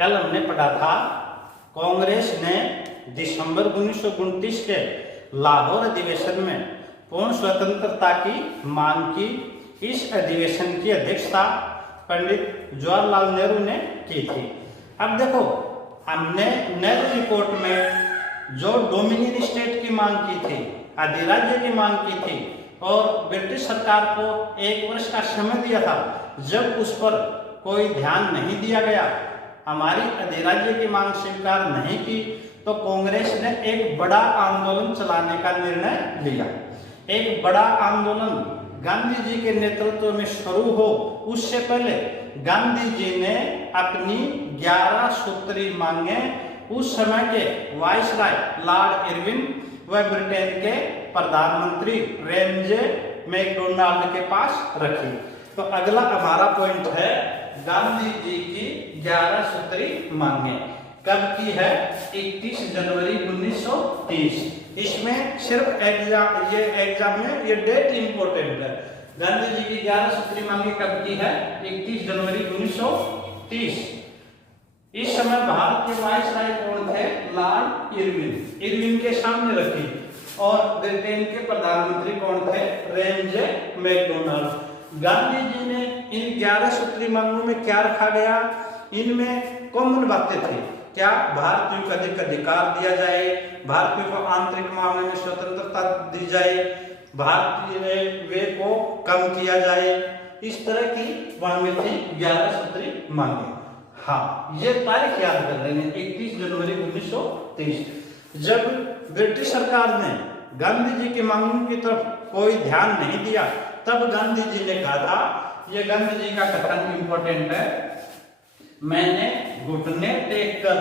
कल हमने पढ़ा था कांग्रेस ने दिसंबर 1929 के लाहौर अधिवेशन में पूर्ण स्वतंत्रता की मांग की। इस अधिवेशन की अध्यक्षता पंडित जवाहरलाल नेहरू ने की थी। अब देखो, हमने नेहरू रिपोर्ट में जो डोमिनियन स्टेट की मांग की थी, अधिराज्य की मांग की थी और ब्रिटिश सरकार को 1 वर्ष का समय दिया था। जब उस पर कोई ध्यान नहीं दिया गया, हमारी अधिराज्य की मांग स्वीकार नहीं की, तो कांग्रेस ने एक बड़ा आंदोलन चलाने का निर्णय लिया। एक बड़ा आंदोलन गांधी जी के नेतृत्व में शुरू हो उससे पहले गांधी जी ने अपनी 11 सूत्री मांगे उस समय के वाइसराय लॉर्ड इरविन व ब्रिटेन के प्रधानमंत्री रेमजे मैकडोनाल्ड के पास रखी। तो अगला हमारा पॉइंट है गांधी जी की 11 सूत्री मांगे कब की है? 31 जनवरी 1930। इसमें सिर्फ एग्जाम में ये डेट इंपॉर्टेंट है। गांधी जी की 11 सूत्री मांगे कब की है? 31 जनवरी 1930। इस समय भारत के वाइसराय कौन थे? Lord Irwin. इरविन के सामने रखी। और ब्रिटेन के प्रधानमंत्री कौन थे? Ramsay McDonald. गांधी जी ने इन 11 सूत्री मांगों में क्या रखा गया? इनमें कॉमन बातें थी। क्या? भारतीयों को अधिक अधिकार दिया जाए, भारतीयों को आंतरिक मामले में स्वतंत्रता दी जाए, भारतीय वे को कम किया जाए। इस तरह की मांगे थी 11 सूत्री मांगे। हाँ, ये तारीख याद कर लेंगे, 31 जनवरी 1930। जब ब्रिटिश सरकार ने गांधी जी की मांगों की तरफ कोई ध्यान नहीं दिया, तब गांधी जी ने कहा था, ये गांधी जी का कथन इंपॉर्टेंट है, मैंने घुटने टेक कर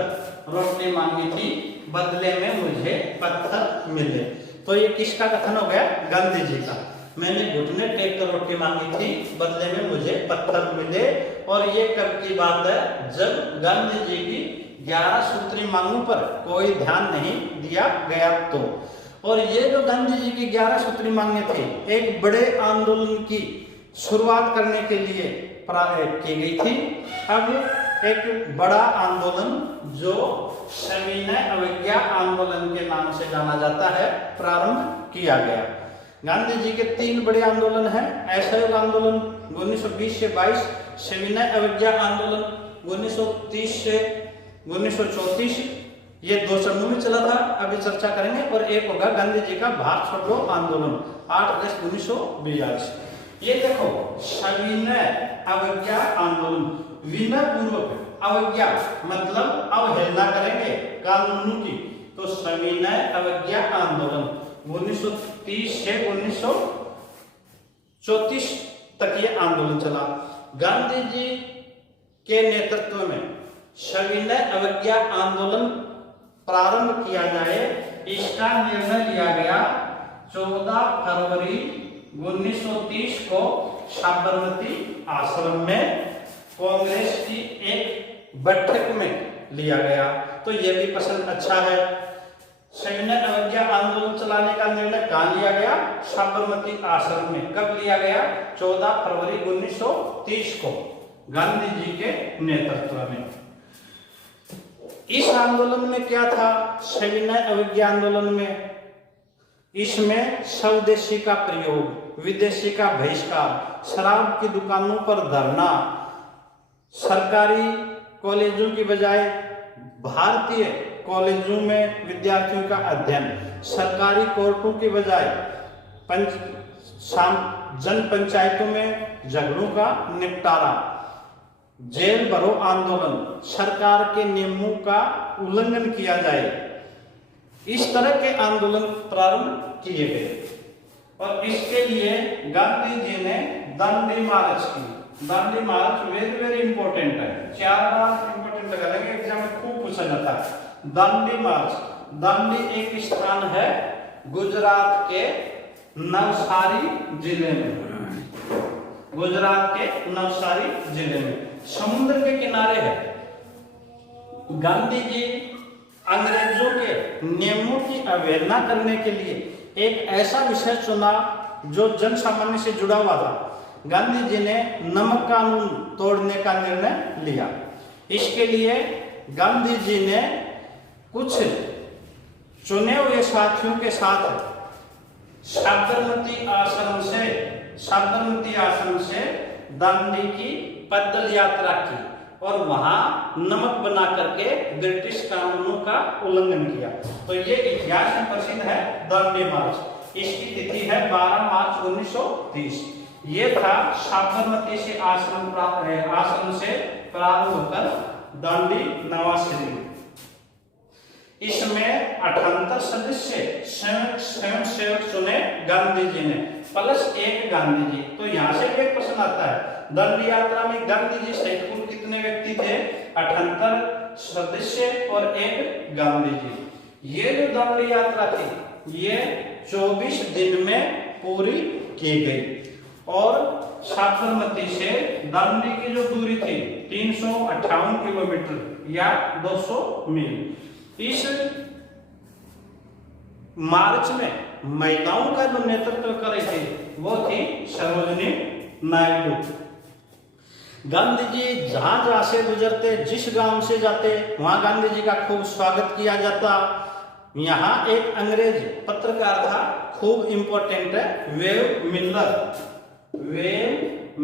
रोटी मांगी थी, बदले में मुझे पत्थर मिले। तो ये किसका कथन हो गया? गांधी जी का। मैंने घुटने टेक कर रोटी मांगी थी, बदले में मुझे पत्थर मिले। और ये कब की बात है? जब गांधी जी की 11 सूत्री मांगों पर कोई ध्यान नहीं दिया गया तो। और ये जो गांधी जी की 11 सूत्री मांगे थे, एक बड़े आंदोलन की शुरुआत करने के लिए की गई थी। अब एक बड़ा आंदोलन जो सविनय अवज्ञा आंदोलन के नाम से जाना जाता है, प्रारंभ किया गया। गांधी जी के 3 बड़े आंदोलन हैं। असहयोग आंदोलन 1920 से 22, सविनय अवज्ञा आंदोलन 1930 से 1934, ये 2 चरणों में चला था, अभी चर्चा करेंगे। और एक होगा गांधी जी का भारत छोड़ो आंदोलन 8 अगस्त 1942। ये देखो, सविनय अवज्ञा आंदोलन, विनय पूर्वक अवज्ञा मतलब अवहेलना करेंगे कानूनों की, तो सविनय अवज्ञा आंदोलन 1930 से 1934 तक ये आंदोलन चला। गांधी जी के नेतृत्व में सविनय अवज्ञा आंदोलन प्रारंभ किया जाए, इसका निर्णय लिया गया 14 फरवरी 1930 को साबरमती आश्रम में कांग्रेस की एक बैठक में लिया गया। तो यह भी प्रश्न अच्छा है। सविनय अवज्ञा आंदोलन चलाने का निर्णय कहां लिया गया? साबरमती आश्रम में। कब लिया गया? 14 फरवरी 1930 को गांधी जी के नेतृत्व में। इस आंदोलन में क्या था? सविनय अवज्ञा आंदोलन में इसमें स्वदेशी का प्रयोग, विदेशी का बहिष्कार, शराब की दुकानों पर धरना, सरकारी कॉलेजों की बजाय भारतीय कॉलेजों में विद्यार्थियों का अध्ययन, सरकारी कोर्टों की बजाय जन पंचायतों में झगड़ों का निपटारा, जेल भरो आंदोलन, सरकार के नियमों का उल्लंघन किया जाए, इस तरह के आंदोलन प्रारंभ किए गए। और इसके लिए गांधी जी ने दांडी मार्च की। दांडी मार्च वेरी इंपॉर्टेंट है, 4 बार इंपॉर्टेंट लगा लेंगे, एग्जाम में खूब पूछा जाता है। दांडी मार्च, दांडी एक स्थान है गुजरात के नवसारी जिले में। गुजरात के नवसारी जिले में समुद्र के किनारे है। गांधी जी अंग्रेजों के नियमों की अवहेलना करने के लिए एक ऐसा विषय चुना जो जन सामान्य से जुड़ा हुआ था। गांधी जी ने नमक कानून तोड़ने का निर्णय लिया। इसके लिए गांधी जी ने कुछ चुने हुए साथियों के साथ साबरमती आश्रम से दांडी की पैदल यात्रा की और वहां नमक बना करके ब्रिटिश कानूनों का उल्लंघन किया। तो ये इतिहास में प्रसिद्ध है दांडी मार्च। इसकी तिथि है 12 मार्च 1930। ये था साबरमती से आश्रम से प्रारंभ होकर दांडी नवाश्री। इसमें 78 सदस्य स्वयं सेवक चुने गांधी जी ने प्लस एक गांधी जी। तो यहाँ से एक प्रश्न आता है, दांडी यात्रा में गांधी जी सहित कुल कितने व्यक्ति थे? 78 सदस्य और एक गांधी जी। ये जो दांडी यात्रा थी ये 24 दिन में पूरी की गई और साबरमती से दांडी की जो दूरी थी 358 किलोमीटर या 200 मील। इस मार्च में महिलाओं का जो नेतृत्व कर रही थी वो थी सरोजिनी नायडू। गांधी जी जहां से गुजरते, जिस गांव से जाते, वहां गांधी जी का खूब स्वागत किया जाता। यहाँ एक अंग्रेज पत्रकार था, खूब इंपॉर्टेंट है, वेव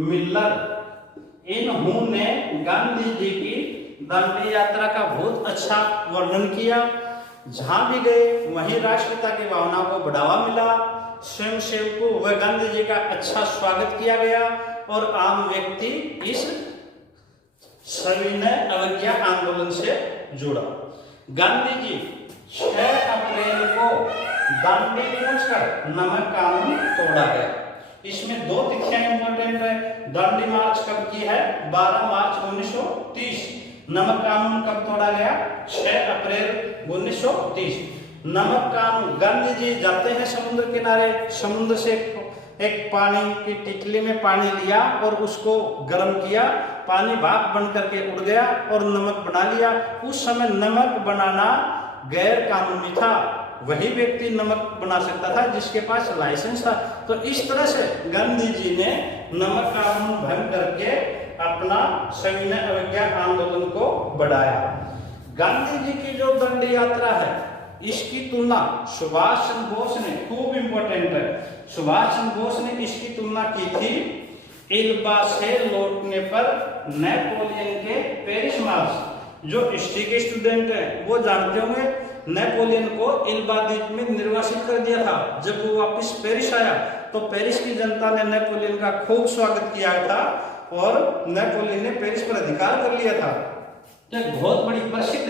मिलर। इन्होंने गांधी जी की दांडी यात्रा का बहुत अच्छा वर्णन किया। जहां भी गए वहीं राष्ट्रीयता की भावना को बढ़ावा मिला। स्वयं सेवकों व गांधी जी का अच्छा स्वागत किया गया और आम व्यक्ति इस सविनय अवज्ञा आंदोलन से जुड़ा। गांधी जी 6 अप्रैल को दांडी पहुंचकर नमक कानून तोड़ा गया। इसमें 2 तिथियां इंपॉर्टेंट है। दांडी मार्च कब की है? 12 मार्च 1930। नमक कानून कब तोड़ा गया? 6 अप्रैल 1930। नमक कानून, गांधी जी जाते हैं समुद्र किनारे, समुद्र से एक पानी की टिकली में पानी लिया और उसको गर्म किया, पानी भाप बन करके उड़ गया और नमक बना लिया। उस समय नमक बनाना गैर कानूनी था, वही व्यक्ति नमक बना सकता था जिसके पास लाइसेंस था। तो इस तरह से गांधी जी ने नमक कानून भंग करके अपना सविनय अवज्ञा आंदोलन को बढ़ाया। गांधी जी की जो दांडी यात्रा है इसकी तुलना सुभाष चंद्र बोस ने, खूब इंपॉर्टेंट है, सुभाष चंद्र बोस ने इसकी तुलना की थी एल्बा से लौटने पर नेपोलियन के पेरिस मार्च। जो हिस्ट्री के स्टूडेंट हैं वो जानते होंगे नेपोलियन को एल्बा द्वीप में निर्वासित कर दिया था। जब वो वापस पेरिस आया तो पेरिस की जनता ने नेपोलियन का खूब स्वागत किया था और नेपोलियन ने पेरिस पर अधिकार कर लिया था। एक बहुत बड़ी प्रसिद्ध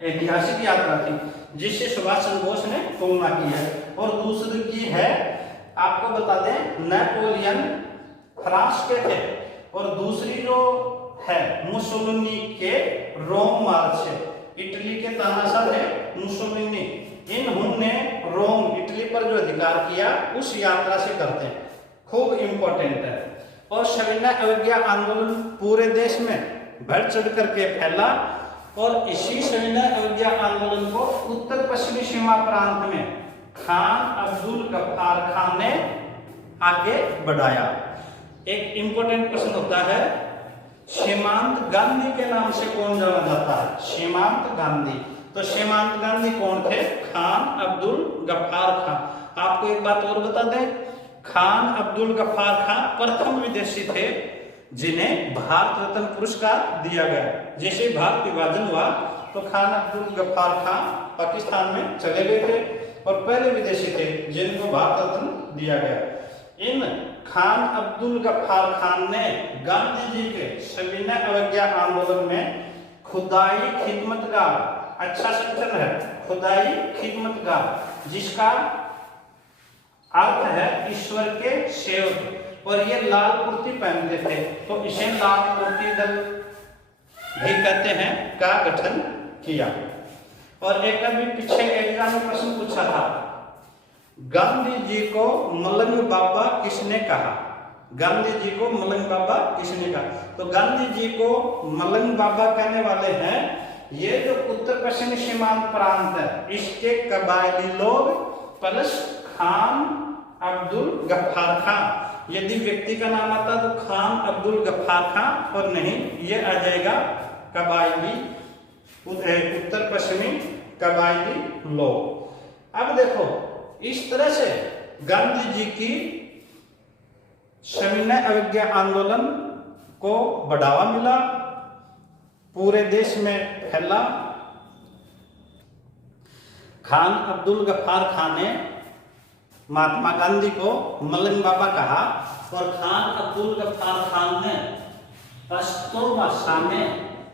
ऐतिहासिक यात्रा थी जिससे सुभाष चंद्र बोस ने तुलना की है। और दूसरी की है, आपको बता दें, नेपोलियन फ्रांस के थे और दूसरी जो है मुसोलिनी के रोम मार्च है। इटली के तानाशाह थे मुसोलिनी, इन्होंने रोम इटली पर जो अधिकार किया उस यात्रा से करते हैं, खूब इंपॉर्टेंट है। और सविनय अवज्ञा आंदोलन पूरे देश में बढ़ चढ़ करके फैला और इसी सविनय अवज्ञा आंदोलन को उत्तर पश्चिमी सीमा प्रांत में खान अब्दुल गफ्फार खान ने आगे बढ़ाया। एक इंपॉर्टेंट प्रश्न होता है, सीमांत गांधी के नाम से कौन जाना जाता है? सीमांत गांधी। तो सीमांत गांधी कौन थे? खान अब्दुल गफ्फार खान। आपको एक बात और बता दें, खान अब्दुल गफ्फार खान प्रथम विदेशी थे जिन्हें भारत रत्न पुरस्कार दिया गया। जैसे भारत विभाजन हुआ तो खान अब्दुल गफ्फार खान पाकिस्तान में चले गए थे और पहले विदेशी थे जिनको भारत रत्न दिया गया। इन खान अब्दुल गफ्फार खान ने गांधी जी के सविनय अवज्ञा आंदोलन में खुदाई खिदमतगार, अच्छा संगठन है खुदाई खिदमतगार, जिसका अर्थ है ईश्वर के सेवक, और ये लाल कुर्ती पहनते थे तो इसे लाल कुर्ती दल भी कहते हैं, का गठन किया। और एक अभी पीछे एग्जाम में प्रश्न पूछा था, गांधी जी को मलंग बाबा किसने कहा? गांधी जी को मलंग बाबा किसने कहा? तो गांधी जी को मलंग बाबा कहने वाले हैं ये जो उत्तर पश्चिमी सीमांत प्रांत है इसके कबायली लोग प्लस खान अब्दुल गफ्फार खान। यदि व्यक्ति का नाम आता तो खान अब्दुल गफ्फार खान, और नहीं ये आ जाएगा कबायली उत्तर पश्चिमी कबायली लोग। अब देखो इस तरह से गांधी जी की सविनय अवज्ञा आंदोलन को बढ़ावा मिला, पूरे देश में फैला। खान अब्दुल गफ्फार खान ने महात्मा गांधी को मलंग बाबा कहा और खान अब्दुल गफ्फार खान ने पश्तो भाषा में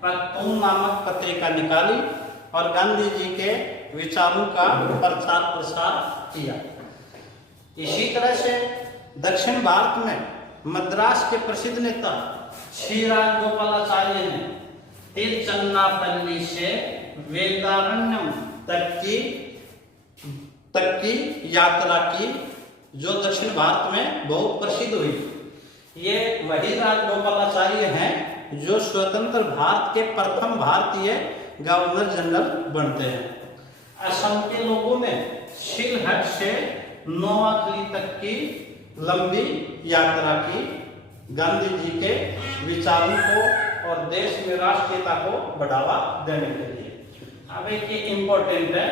पख्तून नामक पत्रिका निकाली और गांधी जी के विचारों का प्रचार प्रसार किया। इसी तरह से दक्षिण भारत में मद्रास के प्रसिद्ध नेता श्री राजगोपालाचार्य ने तिरुचन्नापल्ली से वेदारण्यम तक की यात्रा की, जो दक्षिण भारत में बहुत प्रसिद्ध हुई। ये वही राजगोपालाचार्य हैं जो स्वतंत्र भारत के प्रथम भारतीय गवर्नर जनरल बनते हैं। असम के लोगों ने सिलहट से नोआखली तक की लंबी यात्रा की, गांधी जी के विचारों को और देश में राष्ट्रीयता को बढ़ावा देने के लिए। अब एक इम्पोर्टेंट है,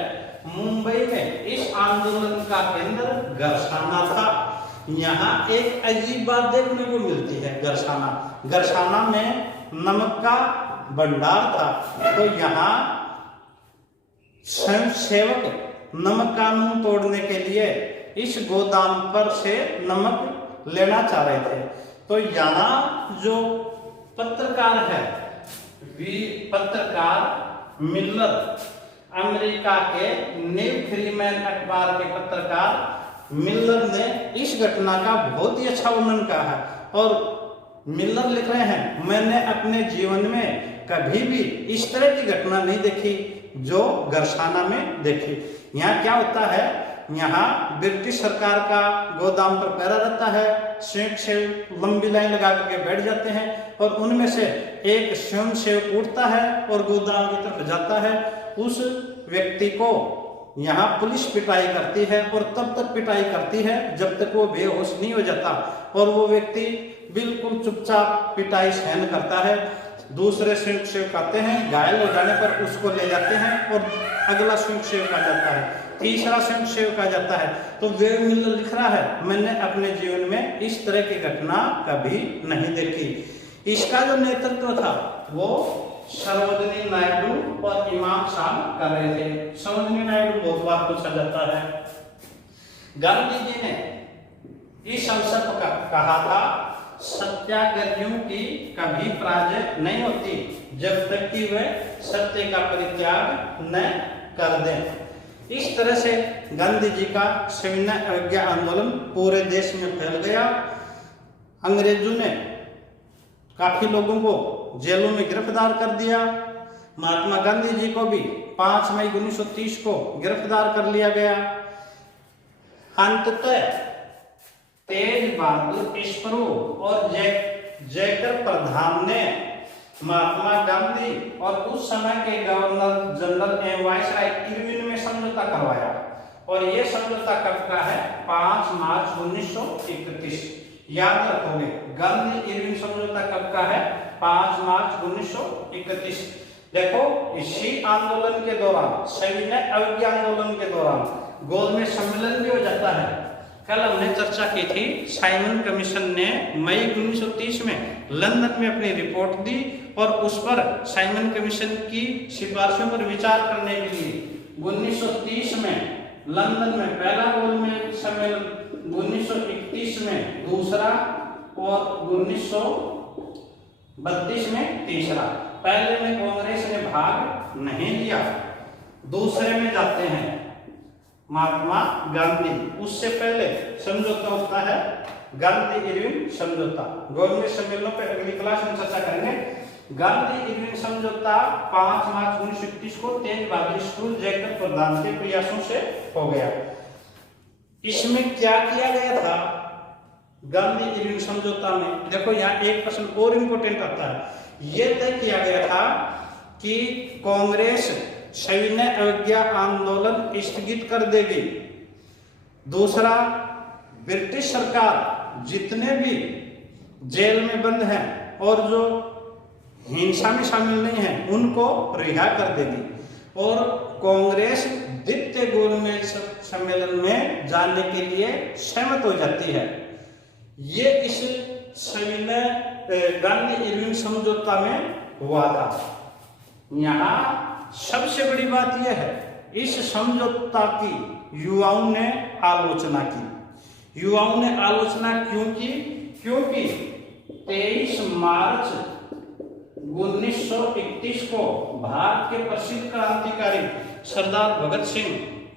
मुंबई में इस आंदोलन का केंद्र गरसाना था। यहाँ एक अजीब बात देखने को मिलती है। गरसाना में नमक का भंडार था, तो यहाँ स्वयंसेवक नमक कानून तोड़ने के लिए इस गोदाम पर से नमक लेना चाह रहे थे। तो यहाँ जो पत्रकार है, पत्रकार मिलर, अमेरिका के न्यू फ्रीमैन अखबार के पत्रकार मिलर ने इस घटना का बहुत ही अच्छा वर्णन कहा है। और मिलर लिख रहे हैं, मैंने अपने जीवन में कभी भी इस तरह की घटना नहीं देखी जो गरसाना में देखी। यहाँ क्या होता है, यहाँ ब्रिटिश सरकार का गोदाम पर पहरा रहता है, स्वयंसेवक लंबी लाइन लगा करके बैठ जाते हैं और उनमें से एक स्वयंसेवक उठता है और गोदाम की तरफ जाता है। उस व्यक्ति को यहाँ पुलिस पिटाई करती है और तब तक पिटाई करती है जब तक वो बेहोश नहीं हो जाता, और वो व्यक्ति बिल्कुल चुपचाप पिटाई सहन करता है। दूसरे स्वयंसेवक आते हैं, घायल हो जाने पर उसको ले जाते हैं और अगला स्वयंसेवक आ जाता है, तीसरा स्वयंसेवक आ जाता है। तो वे मिलर लिख रहा है, मैंने अपने जीवन में इस तरह की घटना कभी नहीं देखी। इसका जो नेतृत्व था वो सरोजिनी नायडू और इमाम साहब कर रहे थे। सरोजिनी नायडू बहुत बार पूछा जाता है। गांधी जी ने इस अवसर पर कहा था, सत्याग्रहियों की कभी पराजय नहीं होती जब तक कि वे सत्य का परित्याग न कर दें। इस तरह से गांधी जी का सविनय अवज्ञा आंदोलन पूरे देश में फैल गया। अंग्रेजों ने काफी लोगों को जेलों में गिरफ्तार कर दिया। महात्मा गांधी जी को भी 5 मई 1930 को गिरफ्तार कर लिया गया। अंततः तेज बहादुर स्प्रू और जयकर प्रधान ने महात्मा गांधी और उस समय के गवर्नर जनरल एवं वायसराय इरविन में समझौता करवाया, और ये समझौता कब का है, 5 मार्च 1931। याद रखोगे, गांधी इरविन समझौता कब का है, 5 मार्च 1931। देखो इसी आंदोलन के दौरान, सविनय अवज्ञा आंदोलन के दौरान गोलमेज सम्मेलन भी हो जाता है। कल हमने चर्चा की थी, साइमन कमीशन ने मई 1930 में लंदन में अपनी रिपोर्ट दी और उस पर साइमन कमीशन की सिफारिशों पर विचार करने के लिए 1930 में लंदन में पहला गोलमेज सम्मेलन, 1931 में दूसरा और 1932 में तीसरा। पहले में कांग्रेस ने भाग नहीं लिया, दूसरे में जाते हैं महात्मा गांधी। उससे पहले समझौता होता है गांधी इरविन समझौता। गोलमेज सम्मेलनों पर अगली क्लास में चर्चा करेंगे। गांधी इरविन समझौता 5 मार्च 1931 को तेज बहादुर स्कूल जयकर प्रधान के प्रयासों से हो गया। इसमें क्या किया गया था गांधी इरविन समझौता में, देखो यहाँ एक प्रश्न और इंपोर्टेंट आता है। यह तय किया गया था कि कांग्रेस सविनय अवज्ञा आंदोलन स्थगित कर देगी। दूसरा, ब्रिटिश सरकार जितने भी जेल में बंद हैं और जो हिंसा में शामिल नहीं है उनको रिहा कर देगी। और कांग्रेस द्वितीय गोलमेज सम्मेलन में जाने के लिए सहमत हो जाती है। ये इस सविनय गांधी इरविन समझौता में हुआ था। यहाँ सबसे बड़ी बात यह है, इस समझौता की युवाओं ने आलोचना की। युवाओं ने आलोचना क्यों की? क्योंकि 23 मार्च 1931 को भारत के प्रसिद्ध क्रांतिकारी सरदार भगत सिंह,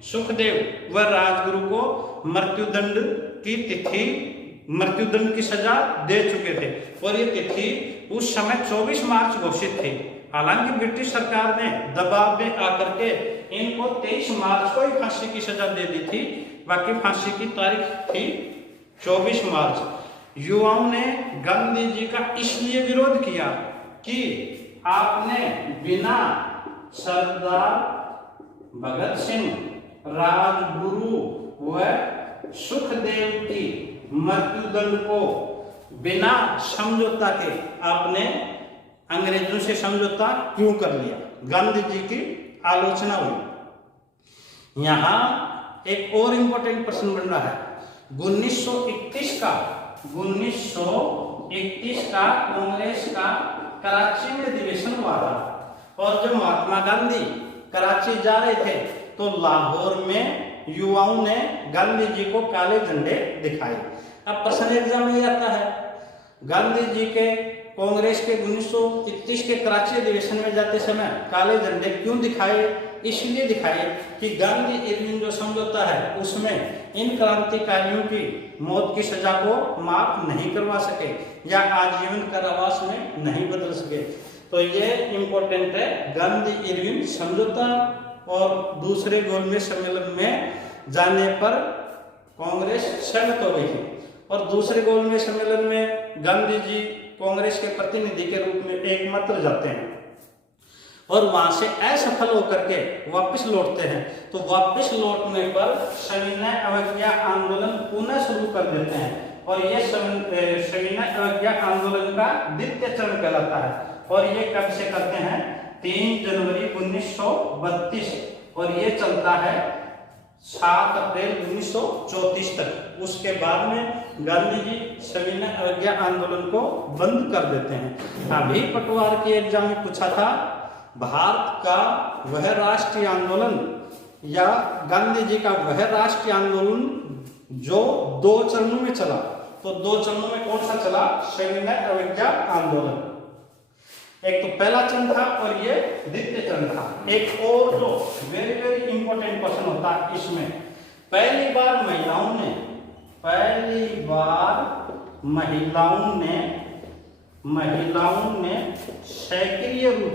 सुखदेव व राजगुरु को मृत्युदंड की सजा दे चुके थे और ये तिथि उस समय 24 मार्च घोषित थी। हालांकि ब्रिटिश सरकार ने दबाव में आकर के इनको 23 मार्च को ही फांसी की सजा दे दी थी, बाकी फांसी की तारीख थी 24 मार्च। युवाओं ने गांधी जी का इसलिए विरोध किया कि आपने बिना सरदार भगत सिंह, राजगुरु व सुखदेव की मृत्युदंड को बिना समझौता के आपने अंग्रेजों से समझौता क्यों कर लिया? गांधी जी की आलोचना हुई। यहां एक और इंपॉर्टेंट प्रश्न बन रहा है। 1931 का कांग्रेस का कराची में अधिवेशन हुआ था और जब महात्मा गांधी कराची जा रहे थे तो लाहौर में युवाओं ने गांधी जी को काले झंडे दिखाए। अब प्रश्न एग्जाम में आता है, गांधी जी के कांग्रेस के 1931 के कराची अधिवेशन में जाते समय काले झंडे क्यों दिखाए? इसलिए दिखाए कि गांधी इरविन जो समझौता है उसमें इन क्रांतिकारियों की मौत की सजा को माफ नहीं करवा सके या आजीवन कारावास में नहीं बदल सके। तो ये इंपॉर्टेंट है, गांधी इरविन समझौता और दूसरे गोलमेज सम्मेलन में जाने पर कांग्रेस सहमत हो गई थी। और दूसरे गोलमेज सम्मेलन में गांधी जी कांग्रेस के प्रतिनिधि के रूप में एकमात्र जाते हैं और वहां से असफल होकर के वापस लौटते हैं। तो वापस लौटने पर सविनय अवज्ञा आंदोलन पुनः शुरू कर देते हैं और यह सविनय अवज्ञा आंदोलन का द्वितीय चरण कहलाता है। और ये कब से करते हैं? 3 जनवरी 1932 और ये चलता है 7 अप्रैल 1934 तक। उसके बाद में गांधी जी सविनय अवज्ञा आंदोलन को बंद कर देते हैं। अभी पटवार के एग्जाम में पूछा था, भारत का वह राष्ट्रीय आंदोलन या गांधी जी का वह राष्ट्रीय आंदोलन जो 2 चरणों में चला, तो 2 चरणों में कौन सा चला? सविनय अवज्ञा आंदोलन। एक तो पहला चरण था और ये द्वितीय चरण था। एक और जो वेरी वेरी इंपॉर्टेंट क्वेश्चन होता है इसमें, पहली बार महिलाओं ने सक्रिय रूप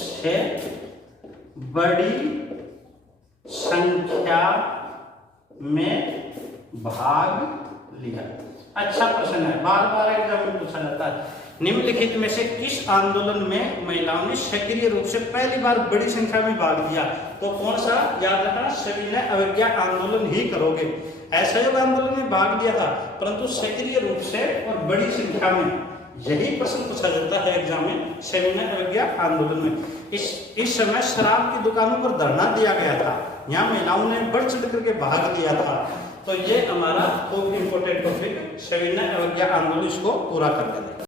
से बड़ी संख्या में भाग लिया। अच्छा प्रश्न है, बार बार एग्जाम में पूछा जाता है। निम्नलिखित में से किस आंदोलन में महिलाओं ने सक्रिय रूप से पहली बार बड़ी संख्या में भाग लिया? तो कौन सा? याद रखना, सविनय अवज्ञा आंदोलन ही करोगे। असहयोग आंदोलन में भाग लिया था परंतु सक्रिय रूप से और बड़ी संख्या में, यही प्रश्न पूछा जाता है एग्जाम में सविनय अवज्ञा आंदोलन में। इस समय शराब की दुकानों पर धरना दिया गया था, यहाँ महिलाओं ने बढ़ चढ़ करके भाग लिया था। तो ये हमारा खूब इंपोर्टेंट टॉपिक सविनय अवज्ञा आंदोलन, इसको पूरा कर देते हैं।